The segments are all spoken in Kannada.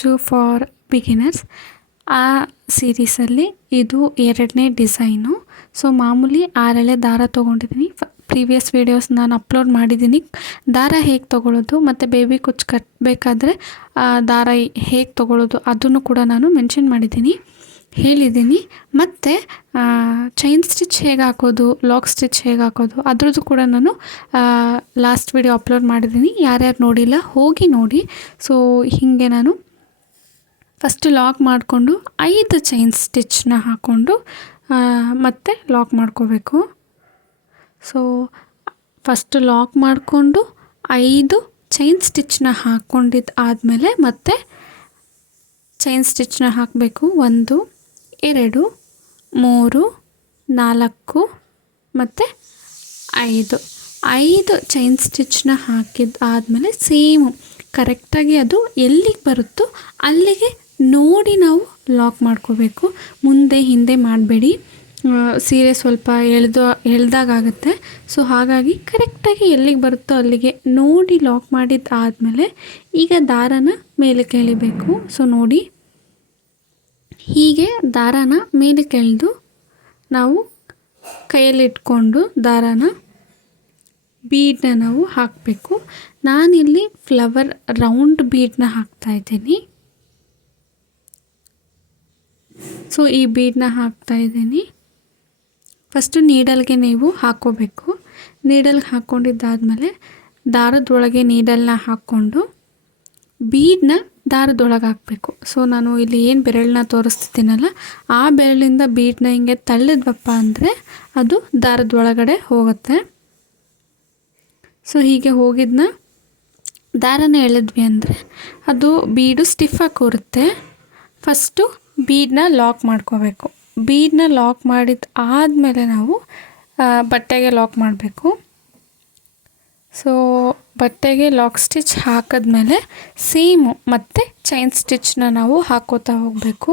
ಸ್ಟಿಚ್ಚು ಫಾರ್ ಬಿಗಿನರ್ಸ್ ಆ ಸೀರೀಸಲ್ಲಿ ಇದು 2ನೇ ಡಿಸೈನು. ಸೊ ಮಾಮೂಲಿ 6 ಎಳೆ ದಾರ ತೊಗೊಂಡಿದ್ದೀನಿ. ಪ್ರೀವಿಯಸ್ ವೀಡಿಯೋಸ್ ನಾನು ಅಪ್ಲೋಡ್ ಮಾಡಿದ್ದೀನಿ, ದಾರ ಹೇಗೆ ತೊಗೊಳ್ಳೋದು ಮತ್ತು ಬೇಬಿ ಕುಚ್ಚು ಕಟ್ಟಬೇಕಾದ್ರೆ ದಾರ ಹೇಗೆ ತೊಗೊಳ್ಳೋದು ಅದನ್ನು ಕೂಡ ನಾನು ಮೆನ್ಷನ್ ಮಾಡಿದ್ದೀನಿ, ಹೇಳಿದ್ದೀನಿ. ಮತ್ತು ಚೈನ್ ಸ್ಟಿಚ್ ಹೇಗೆ ಹಾಕೋದು, ಲಾಕ್ ಸ್ಟಿಚ್ ಹೇಗೆ ಹಾಕೋದು ಅದ್ರದ್ದು ಕೂಡ ನಾನು ಲಾಸ್ಟ್ ವೀಡಿಯೋ ಅಪ್ಲೋಡ್ ಮಾಡಿದ್ದೀನಿ. ಯಾರ್ಯಾರು ನೋಡಿಲ್ಲ ಹೋಗಿ ನೋಡಿ. ಸೊ ಹೀಗೆ ನಾನು ಫಸ್ಟ್ ಲಾಕ್ ಮಾಡಿಕೊಂಡು 5 ಚೈನ್ ಸ್ಟಿಚ್ನ ಹಾಕ್ಕೊಂಡು ಮತ್ತೆ ಲಾಕ್ ಮಾಡ್ಕೋಬೇಕು. ಸೊ ಫಸ್ಟ್ ಲಾಕ್ ಮಾಡಿಕೊಂಡು 5 ಚೈನ್ ಸ್ಟಿಚ್ನ ಹಾಕ್ಕೊಂಡಿದ್ದು ಆದಮೇಲೆ ಮತ್ತೆ ಚೈನ್ ಸ್ಟಿಚ್ನ ಹಾಕಬೇಕು. 1 2 3 4 ಮತ್ತು 5 ಚೈನ್ ಸ್ಟಿಚ್ನ ಹಾಕಿದ್ದು ಆದಮೇಲೆ ಸೇಮು ಕರೆಕ್ಟಾಗಿ ಅದು ಎಲ್ಲಿಗೆ ಬರುತ್ತೋ ಅಲ್ಲಿಗೆ ನೋಡಿ ನಾವು ಲಾಕ್ ಮಾಡ್ಕೋಬೇಕು. ಮುಂದೆ ಹಿಂದೆ ಮಾಡಬೇಡಿ, ಸೀರೆ ಸ್ವಲ್ಪ ಎಳ್ದಾಗುತ್ತೆ. ಸೊ ಹಾಗಾಗಿ ಕರೆಕ್ಟಾಗಿ ಎಲ್ಲಿಗೆ ಬರುತ್ತೋ ಅಲ್ಲಿಗೆ ನೋಡಿ ಲಾಕ್ ಮಾಡಿದ್ದು ಆದಮೇಲೆ ಈಗ ದಾರನ ಮೇಲಕ್ಕೆ ಎಳಿಬೇಕು. ಸೊ ನೋಡಿ ಹೀಗೆ ದಾರನ ಮೇಲಕ್ಕೆ ಎಳೆದು ನಾವು ಕೈಯಲ್ಲಿಟ್ಕೊಂಡು ದಾರನ ಬೀಡನ್ನ ನಾವು ಹಾಕಬೇಕು. ನಾನಿಲ್ಲಿ ಫ್ಲವರ್ ರೌಂಡ್ ಬೀಡನ್ನ ಹಾಕ್ತಾಯಿದ್ದೀನಿ. ಸೊ ಈ ಬೀಡನ್ನ ಹಾಕ್ತಾಯಿದ್ದೀನಿ. ಫಸ್ಟು ನೀಡಲ್ಗೆ ನೀವು ಹಾಕ್ಕೋಬೇಕು. ನೀಡಲ್ಗೆ ಹಾಕ್ಕೊಂಡಿದ್ದಾದಮೇಲೆ ದಾರದೊಳಗೆ ನೀಡಲ್ನ ಹಾಕ್ಕೊಂಡು ಬೀಡನ್ನ ದಾರದೊಳಗೆ ಹಾಕಬೇಕು. ಸೊ ನಾನು ಇಲ್ಲಿ ಏನು ಬೆರಳನ್ನ ತೋರಿಸ್ತಿದ್ದೀನಲ್ಲ ಆ ಬೆರಳಿಂದ ಬೀಡನ್ನ ಹಿಂಗೆ ತಳ್ಳಿದ್ವಪ್ಪ ಅಂದರೆ ಅದು ದಾರದೊಳಗಡೆ ಹೋಗುತ್ತೆ. ಸೊ ಹೀಗೆ ಹೋಗಿದ್ದನ್ನ ದಾರನ ಎಳೆದ್ವಿ ಅಂದರೆ ಅದು ಬೀಡು ಸ್ಟಿಫಾಗಿ ಕೂರುತ್ತೆ. ಫಸ್ಟು ಬೀಡನ್ನ ಲಾಕ್ ಮಾಡ್ಕೋಬೇಕು. ಬೀಡನ್ನ ಲಾಕ್ ಮಾಡಿದ ಆದಮೇಲೆ ನಾವು ಬಟ್ಟೆಗೆ ಲಾಕ್ ಮಾಡಬೇಕು. ಸೊ ಬಟ್ಟೆಗೆ ಲಾಕ್ ಸ್ಟಿಚ್ ಹಾಕಿದ್ಮೇಲೆ ಸೇಮು ಮತ್ತು ಚೈನ್ ಸ್ಟಿಚ್ನ ನಾವು ಹಾಕೋತಾ ಹೋಗಬೇಕು.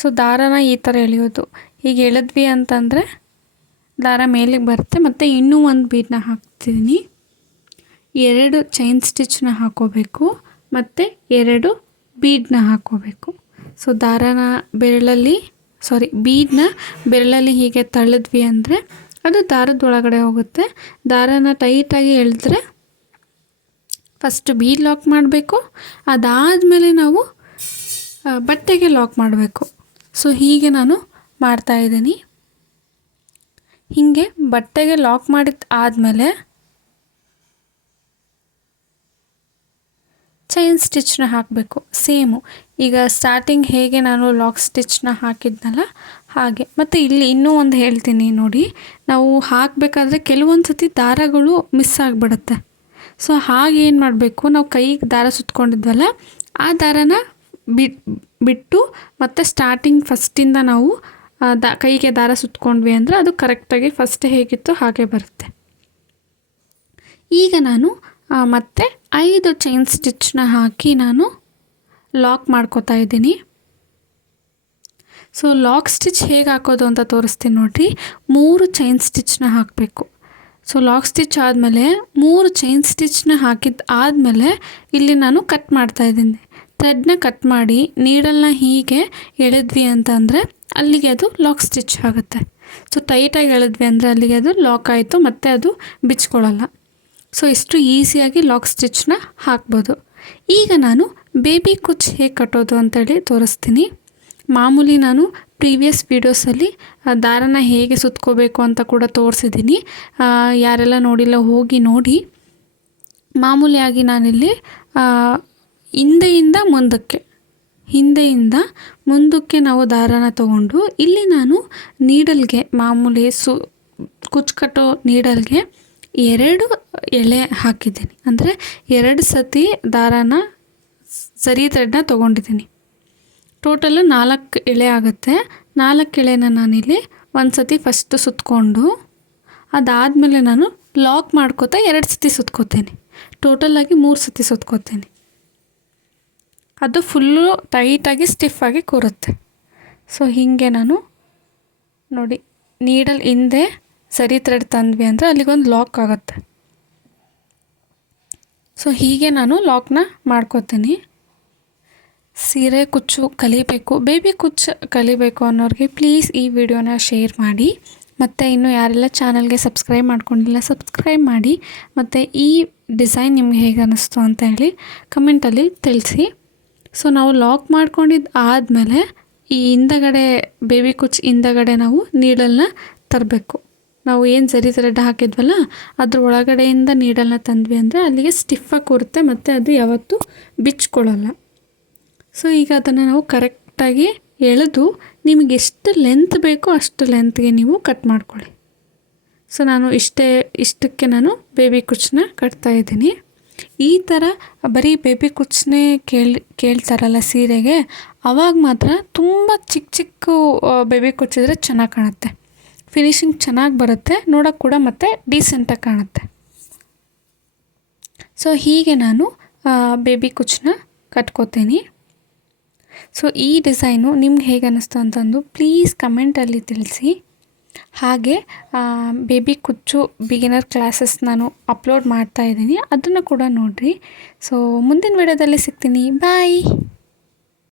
ಸೊ ದಾರನ ಈ ಥರ ಎಳೆಯೋದು. ಹೀಗೆ ಎಳೆದ್ವಿ ಅಂತಂದರೆ ದಾರ ಮೇಲಿಗೆ ಬರುತ್ತೆ. ಮತ್ತು ಇನ್ನೂ ಒಂದು ಬೀಡನ್ನ ಹಾಕ್ತಿದ್ದೀನಿ. 2 ಚೈನ್ ಸ್ಟಿಚ್ನ ಹಾಕೋಬೇಕು ಮತ್ತು 2 ಬೀಡನ್ನ ಹಾಕೋಬೇಕು. ಸೊ ಬೀಡನ್ನ ಬೆರಳಲ್ಲಿ ಹೀಗೆ ತಳ್ಳಿದ್ವಿ ಅಂದರೆ ಅದು ದಾರದ ಒಳಗಡೆ ಹೋಗುತ್ತೆ. ದಾರನ ಟೈಟಾಗಿ ಎಳೆದ್ರೆ ಫಸ್ಟ್ ಬೀಡ್ ಲಾಕ್ ಮಾಡಬೇಕು, ಅದಾದಮೇಲೆ ನಾವು ಬಟ್ಟೆಗೆ ಲಾಕ್ ಮಾಡಬೇಕು. ಸೊ ಹೀಗೆ ನಾನು ಮಾಡ್ತಾಯಿದ್ದೀನಿ. ಹೀಗೆ ಬಟ್ಟೆಗೆ ಲಾಕ್ ಮಾಡಿದ ಆದಮೇಲೆ ಚೈನ್ ಸ್ಟಿಚ್ನ ಹಾಕಬೇಕು. ಸೇಮು ಈಗ ಸ್ಟಾರ್ಟಿಂಗ್ ಹೇಗೆ ನಾನು ಲಾಕ್ ಸ್ಟಿಚ್ನ ಹಾಕಿದ್ನಲ್ಲ ಹಾಗೆ. ಮತ್ತು ಇಲ್ಲಿ ಇನ್ನೂ ಒಂದು ಹೇಳ್ತೀನಿ ನೋಡಿ, ನಾವು ಹಾಕಬೇಕಾದ್ರೆ ಕೆಲವೊಂದು ಸತಿ ದಾರಗಳು ಮಿಸ್ ಆಗಿಬಿಡುತ್ತೆ. ಸೊ ಹಾಗೆ ಏನು ಮಾಡಬೇಕು, ನಾವು ಕೈಗೆ ದಾರ ಸುತ್ಕೊಂಡಿದ್ವಲ್ಲ ಆ ದಾರನ ಬಿಟ್ಟು ಮತ್ತು ಸ್ಟಾರ್ಟಿಂಗ್ ಫಸ್ಟಿಂದ ನಾವು ಕೈಗೆ ದಾರ ಸುತ್ಕೊಂಡ್ವಿ ಅಂದರೆ ಅದು ಕರೆಕ್ಟಾಗಿ ಫಸ್ಟ್ ಹೇಗಿತ್ತು ಹಾಗೆ ಬರುತ್ತೆ. ಈಗ ನಾನು ಮತ್ತೆ 5 ಚೈನ್ ಸ್ಟಿಚ್ನ ಹಾಕಿ ನಾನು ಲಾಕ್ ಮಾಡ್ಕೋತಾ ಇದ್ದೀನಿ. ಸೊ ಲಾಕ್ ಸ್ಟಿಚ್ ಹೇಗೆ ಹಾಕೋದು ಅಂತ ತೋರಿಸ್ತೀನಿ ನೋಡಿರಿ. 3 ಚೈನ್ ಸ್ಟಿಚ್ನ ಹಾಕಬೇಕು. ಸೊ ಲಾಕ್ ಸ್ಟಿಚ್ ಆದಮೇಲೆ 3 ಚೈನ್ ಸ್ಟಿಚ್ನ ಹಾಕಿದ್ದು ಆದಮೇಲೆ ಇಲ್ಲಿ ನಾನು ಕಟ್ ಮಾಡ್ತಾಯಿದ್ದೀನಿ. ಥ್ರೆಡ್ನ ಕಟ್ ಮಾಡಿ ನೀಡಲ್ನ ಹೀಗೆ ಎಳೆದ್ವಿ ಅಂತಂದರೆ ಅಲ್ಲಿಗೆ ಅದು ಲಾಕ್ ಸ್ಟಿಚ್ ಆಗುತ್ತೆ. ಸೊ ಟೈಟಾಗಿ ಎಳೆದ್ವಿ ಅಂದರೆ ಅಲ್ಲಿಗೆ ಅದು ಲಾಕ್ ಆಯಿತು ಮತ್ತು ಅದು ಬಿಚ್ಕೊಳ್ಳಲ್ಲ. ಸೊ ಇಷ್ಟು ಈಸಿಯಾಗಿ ಲಾಕ್ ಸ್ಟಿಚ್ನ ಹಾಕ್ಬೋದು. ಈಗ ನಾನು ಬೇಬಿ ಕುಚ್ಚು ಹೇಗೆ ಕಟ್ಟೋದು ಅಂತೇಳಿ ತೋರಿಸ್ತೀನಿ. ಮಾಮೂಲಿ ನಾನು ಪ್ರೀವಿಯಸ್ ವೀಡಿಯೋಸಲ್ಲಿ ದಾರನ ಹೇಗೆ ಸುತ್ಕೋಬೇಕು ಅಂತ ಕೂಡ ತೋರಿಸಿದ್ದೀನಿ. ಯಾರೆಲ್ಲ ನೋಡಿಲ್ಲ ಹೋಗಿ ನೋಡಿ. ಮಾಮೂಲಿಯಾಗಿ ನಾನಿಲ್ಲಿ ಹಿಂದೆಯಿಂದ ಮುಂದಕ್ಕೆ ನಾವು ದಾರನ ತಗೊಂಡು ಇಲ್ಲಿ ನಾನು ನೀಡಲ್ಗೆ ಮಾಮೂಲಿ ಕುಚ್ಚು ಕಟ್ಟೋ ನೀಡಲ್ಗೆ 2 ಎಳೆ ಹಾಕಿದ್ದೀನಿ. ಅಂದರೆ 2 ಸತಿ ದಾರನ ಸರಿ ಥ್ರೆಡ್ನ ತೊಗೊಂಡಿದ್ದೀನಿ. ಟೋಟಲು 4 ಎಳೆ ಆಗುತ್ತೆ. 4 ಎಳೆನ ನಾನಿಲ್ಲಿ ಒಂದು ಸತಿ ಫಸ್ಟ್ ಸುತ್ಕೊಂಡು ಅದಾದಮೇಲೆ ನಾನು ಲಾಕ್ ಮಾಡ್ಕೋತಾ 2 ಸತಿ ಸುತ್ಕೋತೀನಿ. ಟೋಟಲಾಗಿ 3 ಸತಿ ಸುತ್ಕೋತೀನಿ. ಅದು ಫುಲ್ಲು ಟೈಟಾಗಿ ಸ್ಟಿಫಾಗಿ ಕೂರುತ್ತೆ. ಸೊ ಹೀಗೆ ನಾನು ನೋಡಿ ನೀಡಲ್ ಹಿಂದೆ ಸರಿ ಥ್ರೆಡ್ ತಂದ್ವಿ ಅಂದರೆ ಅಲ್ಲಿಗೊಂದು ಲಾಕ್ ಆಗುತ್ತೆ. ಸೊ ಹೀಗೆ ನಾನು ಲಾಕ್ನ ಮಾಡ್ಕೋತೀನಿ. ಸೀರೆ ಕುಚ್ಚು ಕಲಿಬೇಕು, ಬೇಬಿ ಕುಚ್ಚು ಕಲಿಬೇಕು ಅನ್ನೋರಿಗೆ ಪ್ಲೀಸ್ ಈ ವಿಡಿಯೋನ ಶೇರ್ ಮಾಡಿ. ಮತ್ತು ಇನ್ನು ಯಾರೆಲ್ಲ ಚಾನಲ್ಗೆ ಸಬ್ಸ್ಕ್ರೈಬ್ ಮಾಡ್ಕೊಂಡಿಲ್ಲ ಸಬ್ಸ್ಕ್ರೈಬ್ ಮಾಡಿ. ಮತ್ತು ಈ ಡಿಸೈನ್ ನಿಮ್ಗೆ ಹೇಗೆ ಅನ್ನಿಸ್ತು ಅಂತ ಹೇಳಿ ಕಮೆಂಟಲ್ಲಿ ತಿಳಿಸಿ. ಸೊ ನಾವು ಲಾಕ್ ಮಾಡ್ಕೊಂಡಿದ್ದು ಆದಮೇಲೆ ಈ ಹಿಂದಗಡೆ ಬೇಬಿ ಕುಚ್ಚು ಹಿಂದಗಡೆ ನಾವು ನೀಡಲ್ನ ತರಬೇಕು. ನಾವು ಏನು ಸರಿ ಥ್ರೆಡ್ ಹಾಕಿದ್ವಲ್ಲ ಅದ್ರ ಒಳಗಡೆಯಿಂದ ನೀಡಲ್ನ ತಂದ್ವಿ ಅಂದರೆ ಅಲ್ಲಿಗೆ ಸ್ಟಿಫಾಗಿ ಕೂರುತ್ತೆ ಮತ್ತು ಅದು ಯಾವತ್ತೂ ಬಿಚ್ಕೊಳ್ಳಲ್ಲ. ಸೊ ಈಗ ಅದನ್ನು ನಾವು ಕರೆಕ್ಟಾಗಿ ಎಳೆದು ನಿಮಗೆ ಎಷ್ಟು ಲೆಂತ್ ಬೇಕೋ ಅಷ್ಟು ಲೆಂತ್ಗೆ ನೀವು ಕಟ್ ಮಾಡ್ಕೊಳ್ಳಿ. ಸೊ ನಾನು ಇಷ್ಟಕ್ಕೆ ನಾನು ಬೇಬಿ ಕುಚ್ಚನ್ನ ಕಟ್ತಾಯಿದ್ದೀನಿ. ಈ ಥರ ಬರೀ ಬೇಬಿ ಕುಚ್ಚನ್ನೇ ಕೇಳ್ತಾರಲ್ಲ ಸೀರೆಗೆ, ಆವಾಗ ಮಾತ್ರ ತುಂಬ ಚಿಕ್ಕ ಬೇಬಿ ಕುಚ್ಚಿದ್ರೆ ಚೆನ್ನಾಗಿ ಕಾಣುತ್ತೆ, ಫಿನಿಶಿಂಗ್ ಚೆನ್ನಾಗಿ ಬರುತ್ತೆ, ನೋಡೋಕ್ಕೆ ಕೂಡ ಮತ್ತು ಡೀಸೆಂಟಾಗಿ ಕಾಣುತ್ತೆ. ಸೊ ಹೀಗೆ ನಾನು ಬೇಬಿ ಕುಚ್ಚನ್ನ ಕಟ್ಕೋತೀನಿ. ಸೊ ಈ ಡಿಸೈನು ನಿಮ್ಗೆ ಹೇಗೆ ಅನ್ನಿಸ್ತು ಅಂತಂದು ಪ್ಲೀಸ್ ಕಮೆಂಟಲ್ಲಿ ತಿಳಿಸಿ. ಹಾಗೆ ಬೇಬಿ ಕುಚ್ಚು ಬಿಗಿನರ್ ಕ್ಲಾಸಸ್ ನಾನು ಅಪ್ಲೋಡ್ ಮಾಡ್ತಾಯಿದ್ದೀನಿ, ಅದನ್ನು ಕೂಡ ನೋಡಿರಿ. ಸೊ ಮುಂದಿನ ವಿಡಿಯೋದಲ್ಲಿ ಸಿಗ್ತೀನಿ. ಬಾಯ್.